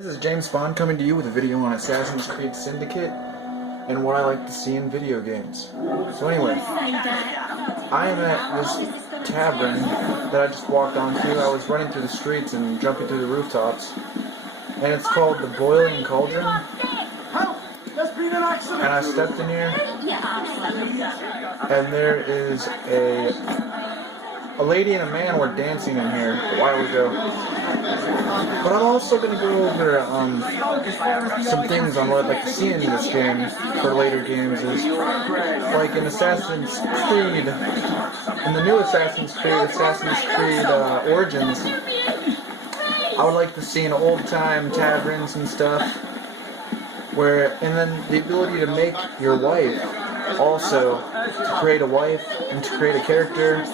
This is James Bond coming to you with a video on Assassin's Creed Syndicate and what I like to see in video games. So anyway, I am at this tavern that I just walked onto. I was running through the streets and jumping through the rooftops, and it's called the Boiling Cauldron. And I stepped in here, and there is a lady and a man were dancing in here a while ago. But I'm also going to go over some things on what I'd like to see in this game for later games. Is like in Assassin's Creed, in the new Assassin's Creed Origins, I would like to see in old-time taverns and stuff, and then the ability to make your wife also, to create a wife and to create a character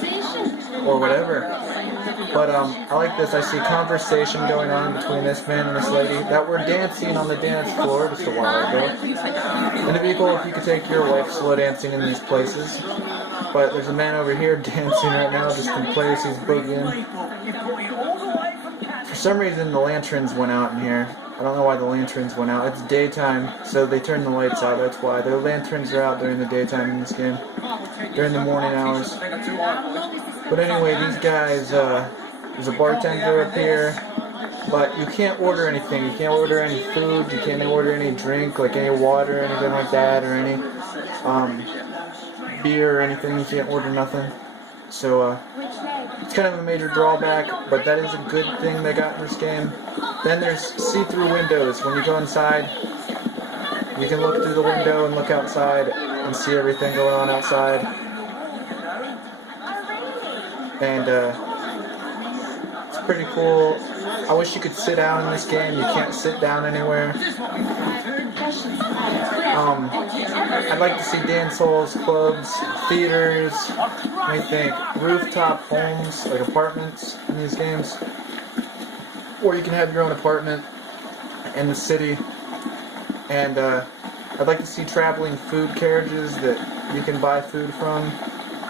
or whatever. But I like this. I see conversation going on between this man and this lady that were dancing on the dance floor just a while ago. And it'd be cool if you could take your wife slow dancing in these places. But there's a man over here dancing right now, just in place. He's boogieing. For some reason, the lanterns went out in here. I don't know why the lanterns went out. It's daytime, so they turned the lights out. That's why. The lanterns are out during the daytime in this game, during the morning hours. But anyway, these guys, there's a bartender up here, but you can't order anything. You can't order any food. You can't order any drink, like any water, anything like that, or any beer or anything. You can't order nothing. So it's kind of a major drawback, but that is a good thing they got in this game. Then there's see-through windows. When you go inside, you can look through the window and look outside and see everything going on outside. And it's pretty cool. I wish you could sit down in this game. You can't sit down anywhere. I'd like to see dance halls, clubs, theaters, I think rooftop homes, like apartments in these games. Or you can have your own apartment in the city. And I'd like to see traveling food carriages that you can buy food from.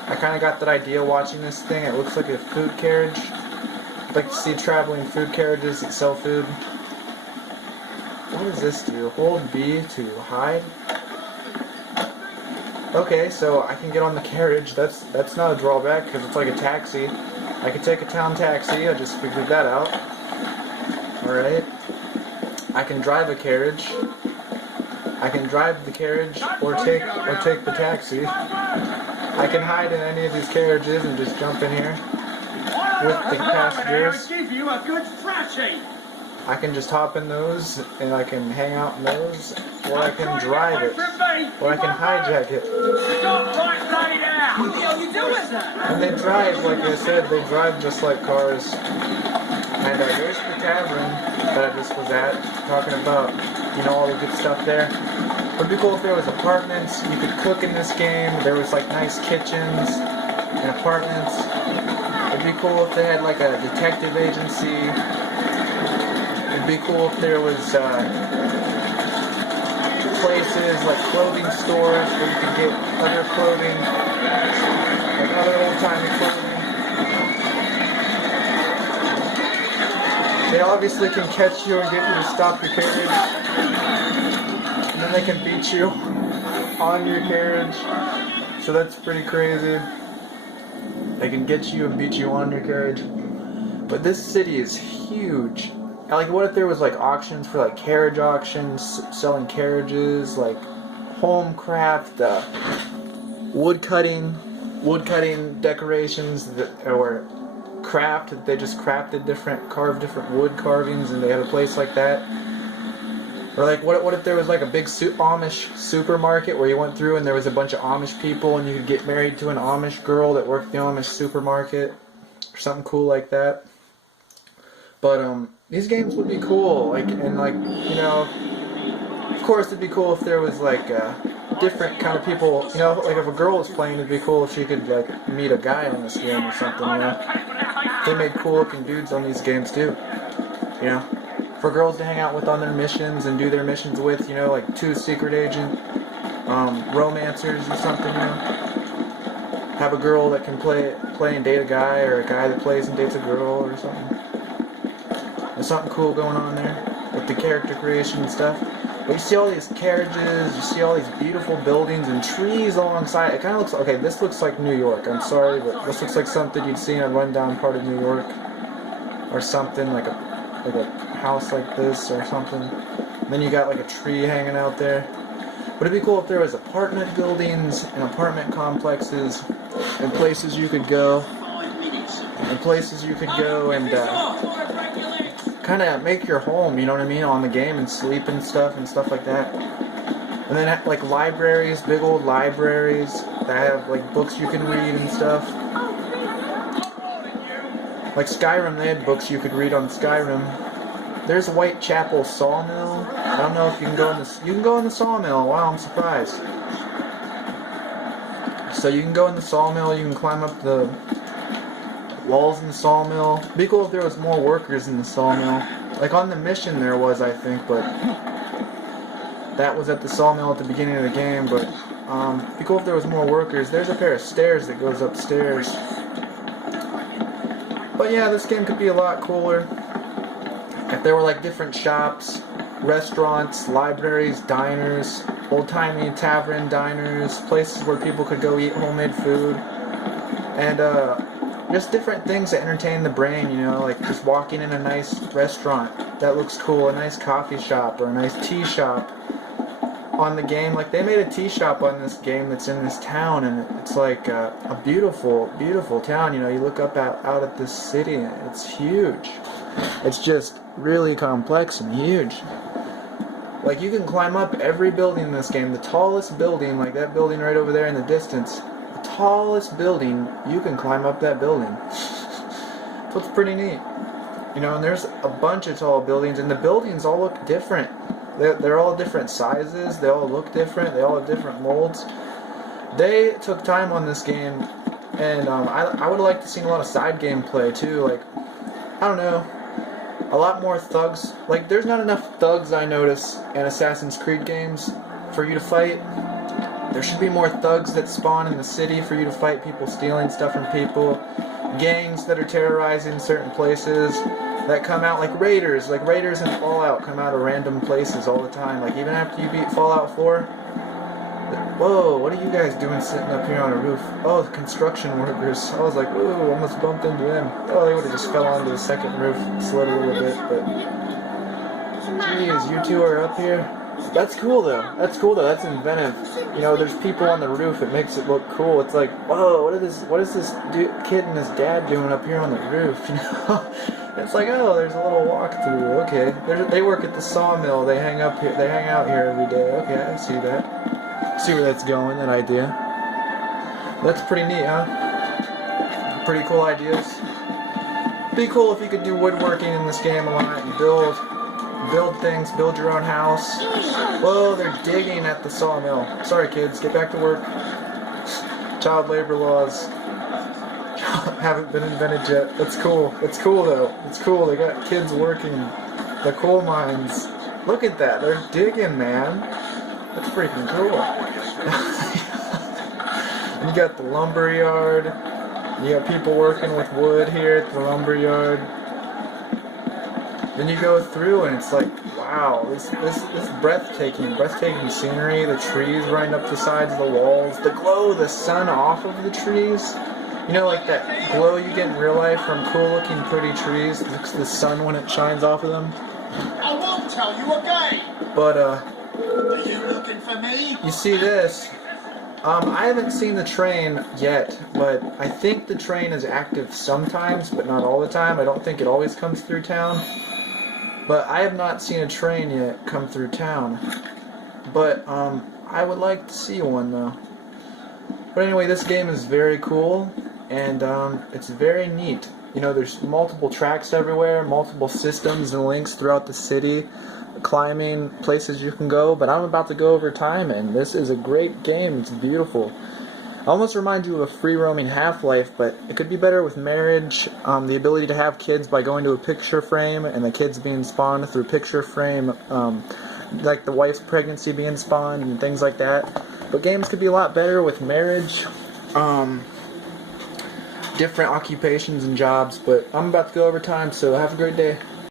I kind of got that idea watching this thing. It looks like a food carriage. I'd like to see traveling food carriages that sell food. What does this do? Hold B to hide? Okay, so I can get on the carriage. That's not a drawback because it's like a taxi. I could take a town taxi. I just figured that out. Alright. I can drive a carriage. I can drive the carriage or take the taxi. I can hide in any of these carriages and just jump in here with the passengers. I can just hop in those and I can hang out in those, or I can drive it, or I can hijack it. And they drive, like I said, they drive just like cars. And there's the tavern that I just was at, talking about, all the good stuff there. It would be cool if there was apartments. You could cook in this game. There was like nice kitchens and apartments. It'd be cool if they had like a detective agency. It'd be cool if there was places like clothing stores where you could get other clothing, like other old-timey clothing. They obviously can catch you and get you to stop your carriage. And then they can beat you on your carriage. So that's pretty crazy. They can get you and beat you on your carriage. But this city is huge. Like, what if there was like auctions for like carriage auctions, selling carriages, like home craft, wood cutting decorations or craft that they just carved different wood carvings, and they had a place like that. Or like, what if there was like a big Amish supermarket where you went through and there was a bunch of Amish people and you could get married to an Amish girl that worked the Amish supermarket, or something cool like that. But these games would be cool, like, and like, of course it'd be cool if there was like different kind of people, like if a girl was playing, it'd be cool if she could like meet a guy on this game or something, They made cool looking dudes on these games too, for girls to hang out with on their missions and do their missions with, like 2 secret agent romancers or something, Have a girl that can play and date a guy, or a guy that plays and dates a girl or something. There's something cool going on there. But like the character creation and stuff. But you see all these carriages, you see all these beautiful buildings and trees alongside. It kind of looks, okay, this looks like New York. I'm sorry, but this looks like something you'd see in a rundown part of New York. Or something, like a house like this or something. And then you got like a tree hanging out there. But it'd be cool if there was apartment buildings and apartment complexes and places you could go. And kind of make your home, you know what I mean, on the game and sleep and stuff like that. And then like libraries, big old libraries that have like books you can read and stuff. Like Skyrim, they had books you could read on Skyrim. There's Whitechapel Sawmill. I don't know if you can go in the sawmill. Wow, I'm surprised. So you can go in the sawmill. You can climb up the walls in the sawmill. It'd be cool if there was more workers in the sawmill. Like on the mission there was, I think, but that was at the sawmill at the beginning of the game. But it'd be cool if there was more workers. There's a pair of stairs that goes upstairs. But yeah, this game could be a lot cooler if there were like different shops, restaurants, libraries, diners, old-timey tavern diners, places where people could go eat homemade food, and just different things that entertain the brain, you know, like just walking in a nice restaurant that looks cool, a nice coffee shop or a nice tea shop on the game. Like they made a tea shop on this game that's in this town, and it's like a beautiful, beautiful town. You know, you look up out at this city, and it's huge. It's just really complex and huge. Like you can climb up every building in this game. The tallest building, like that building right over there in the distance, the tallest building, you can climb up that building. So it's pretty neat. You know, and there's a bunch of tall buildings, and the buildings all look different. They're all different sizes, they all look different, they all have different molds. They took time on this game, and I would like to see a lot of side gameplay too, like, I don't know, a lot more thugs. Like, there's not enough thugs, I notice, in Assassin's Creed games for you to fight. There should be more thugs that spawn in the city for you to fight people stealing stuff from people, gangs that are terrorizing certain places, that come out like raiders in Fallout come out of random places all the time. Like even after you beat Fallout 4, whoa, what are you guys doing sitting up here on a roof? Oh, construction workers. I was like, ooh, almost bumped into them. Oh, they would have just fell onto the second roof, slid a little bit, but jeez, you two are up here. That's cool though. That's inventive. You know, there's people on the roof. It makes it look cool. It's like, whoa, what is this kid and his dad doing up here on the roof? You know, it's like, oh, there's a little walkthrough. Okay, they work at the sawmill. They hang out here every day. Okay, I see that. See where that's going. That idea. That's pretty neat, huh? Pretty cool ideas. Be cool if you could do woodworking in this game a lot and build things, build your own house. Whoa, they're digging at the sawmill. Sorry kids, get back to work. Child labor laws haven't been invented yet. It's cool. It's cool though. It's cool. They got kids working the coal mines. Look at that. They're digging, man. That's freaking cool. You got the lumber yard. You got people working with wood here at the lumber yard. Then you go through and it's like, wow, this breathtaking scenery, the trees running up the sides of the walls, the glow of the sun off of the trees. You know, like that glow you get in real life from cool looking pretty trees, the sun when it shines off of them. I won't tell you again. But Are you looking for me? you see this. I haven't seen the train yet, but I think the train is active sometimes, but not all the time. I don't think it always comes through town. But I have not seen a train yet come through town. But I would like to see one though. But anyway, this game is very cool, and it's very neat. You know, there's multiple tracks everywhere, multiple systems and links throughout the city, climbing, places you can go, but I'm about to go over time, and this is a great game. It's beautiful. It almost reminds you of a free-roaming Half-Life, but it could be better with marriage, the ability to have kids by going to a picture frame, and the kids being spawned through picture frame, like the wife's pregnancy being spawned, and things like that. But games could be a lot better with marriage, different occupations and jobs, but I'm about to go over time, so have a great day.